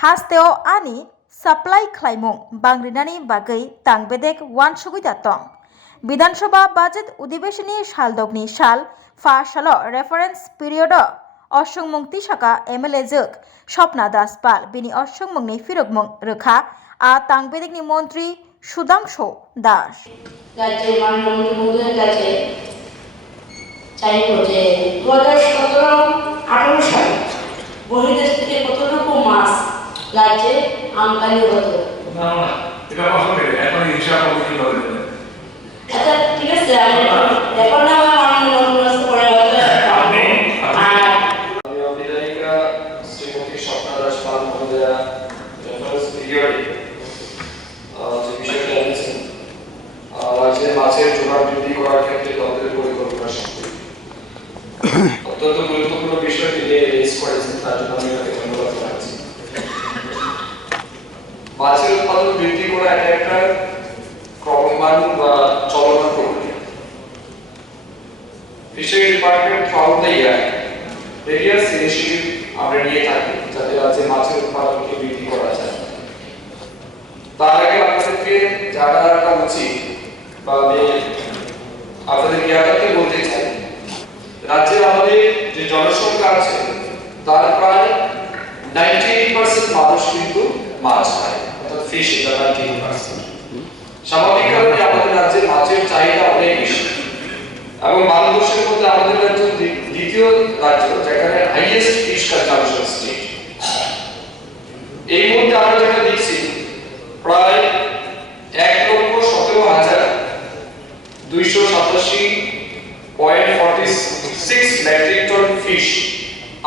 हास्तेओ आनी साप्लाइ खालामु बांग्रिनानि बागै तांबेदेक वान सुबिदा दं। विधानसभा बाजेट अधिवेशननि सालदगनि साल फा साल रेफारेन्स पिरियड असंमुं तिसाका एमएलए जोग स्वप्ना दास पाल बिनि असंमुंनि फिरकमुं रोखा आ तांबेदेकनि मन्त्री सुदांशु दास राज्य माननीय मुख्यमंत्री কাছে চাইবো যে 2017-18 সালে বহির্দেশ থেকে কতটুকু মাছ রাজ্যে আমদানি হতো। না না এটা আসলে এখন হিসাব কমিটি করে দেবে। আচ্ছা ঠিক আছে এখন না মাননীয় মন্ত্রী করে আপনি বিধায়িকা শ্রীমতী স্বপ্না দাস পাল মহোদয়া রেফারেন্স পিরিয়ডে যে বিষয়টা এনেছেন রাজ্যে মাছের জোগান বৃদ্ধি করার ক্ষেত্রে তন্ত্রের পরিকল্পনা সম্পর্কে অত্যন্ত গুরুত্বপূর্ণ বিষয় তিনি রেজ করেছেন, তার জন্য আমি তাকে ধন্যবাদ জানাচ্ছি। মাছের উৎপাদন বৃদ্ধি করা একটা ক্রমমান বা চলমান প্রক্রিয়া। Fishery department throughout the year various initiative আমরা নিয়ে থাকি যাতে রাজ্যে মাছের উৎপাদনকে বৃদ্ধি করা যায়। তার আগে আপনাদেরকে জানা রাখা উচিত বা আমি আপনাদের জ্ঞাতাকে বলতে চাই, রাজ্যে আমাদের যে জনসংখ্যা আছে তার প্রায় 98% মানুষ কিন্তু মাছ খায়, অর্থাৎ ফিশ এটা 98%। স্বাভাবিকভাবে আমাদের রাজ্যে মাছের চাহিদা অনেক বেশি এবং ভারতবর্ষের মধ্যে আমাদের রাজ্য দ্বিতীয় রাজ্য যেখানে হাইয়েস্ট ফিশ কনজাম্পশন স্টেট। এই মুহূর্তে আমরা যেটা দেখছি প্রায় 1,17,287.46 মেট্রিক টন ফিশ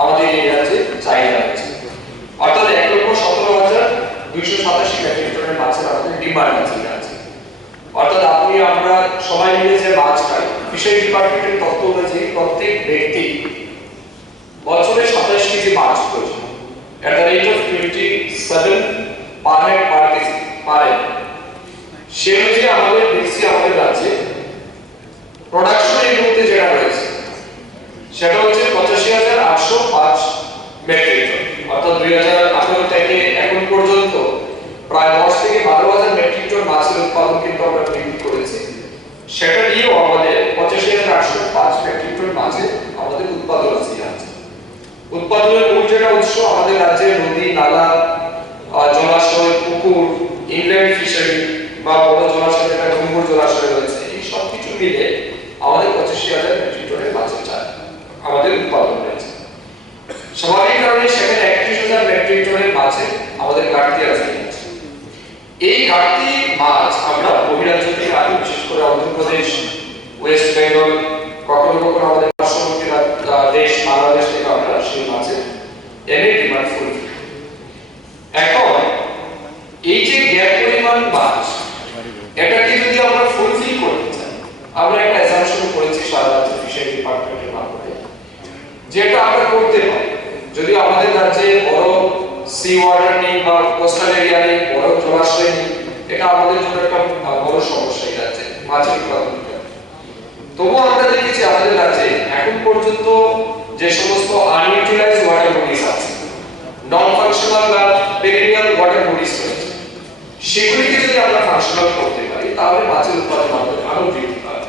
আমাদের এই রাজ্যে চাহিদা আছে, অর্থাৎ 1,17,287 মেট্রিক টনের মাছের আমাদের ডিমান্ড আছে। অর্থাৎ আপনি আমরা সবাই মিলে যে মাছ খাই, ফিশারি ডিপার্টমেন্টের তথ্য অনুযায়ী প্রত্যেক ব্যক্তি বছরে 27 কেজি মাছ প্রয়োজন, at the rate of 27 per head per KG per head. সেই অনুযায়ী আমাদের দেখছি আমাদের রাজ্যে প্রোডাকশন এই মুহূর্তে যেটা রয়েছে সেটা হচ্ছে 85,805 মেট্রিক টন, অর্থাৎ 2018 থেকে এখন পর্যন্ত প্রায় 10 থেকে 12,000 মেট্রিক টন মাছের উৎপাদন কিন্তু আমরা বৃদ্ধি করেছি। সেটা নিয়েও আমাদের 85,805 মেট্রিক টন মাছের আমাদের উৎপাদন আছে। উৎপাদনের মূল যেটা উৎস আমাদের রাজ্যে নদী, নালা, জলাশয়, পুকুর, ইনল্যান্ড ফিশারি বা বড় জলাশয় যেটা গম্ভীর জলাশয় রয়েছে, এই সব কিছু মিলে আমাদের 85,000 মেট্রিক টনের মাছের আমাদের উৎপাদন রয়েছে। স্বাভাবিক কারণে সেখানে 31,000 মেট্রিক টনের মাছের আমাদের ঘাটতি আছে। এই ঘাটতি মাছ আমরা বহিরাজ্য থেকে আনি, বিশেষ করে অন্ধ্রপ্রদেশ, ওয়েস্ট বেঙ্গল, কখনো কখনো আমাদের পার্শ্ববর্তী দেশ বাংলাদেশ থেকে আমরা সেই মাছের এনে ডিমান্ড ফুলফিল। এখন এই যে গ্যাপ পরিমাণ মাছ এটাকে যদি আমরা ফুলফিল করতে চাই, আমরা একটা অ্যাসাম্পশন করেছি সারা রাজ্যে ফিশারি ডিপার্টমেন্টের মাধ্যমে, যেটা আমরা করতে পারি যদি আমাদের রাজ্যে বড় সি ওয়াটার নেই বা কোস্টাল এরিয়া নেই, বড় জলাশয় নেই, এটা আমাদের জন্য একটা বড় সমস্যা এই রাজ্যে মাছের উৎপাদন। তবুও আমরা দেখেছি আমাদের রাজ্যে এখন পর্যন্ত যে সমস্ত আনইউটিলাইজড ওয়াটার বডিজ আছে, নন ফাংশনাল বা পেরিনিয়াল ওয়াটার বডিজ রয়েছে, সেগুলিকে যদি আমরা ফাংশনাল করতে পারি তাহলে মাছের উৎপাদন আমাদের আরো বৃদ্ধি পাবে।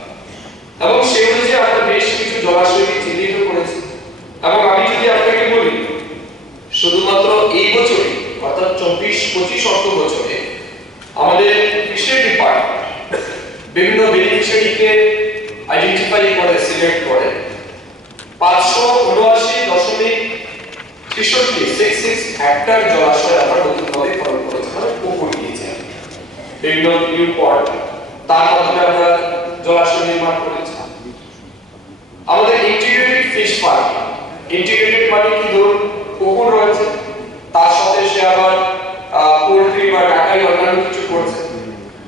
এবং সেই অনুযায়ী আমরা বেশ কিছু জলাশয়কে চিহ্নিত করেছি। এবং আমি যদি আপনাকে বলি শুধুমাত্র এই বছরে অর্থাৎ 24-25 অর্থ বছরে আমাদের ফিশারি ডিপার্টমেন্ট বিভিন্ন বেনিফিশিয়ারিকে আইডেন্টিফাই করে সিলেক্ট করে 579.66 হেক্টর জলাশয় আমরা নতুনভাবে খনন করেছি, পুকুর দিয়েছি বিভিন্ন নিউ পয়েন্ট, তার মাধ্যমে আমরা জলাশয় নির্মাণ করেছি। আমাদের ইন্টিগ্রেটেড ফিশ ফার্ম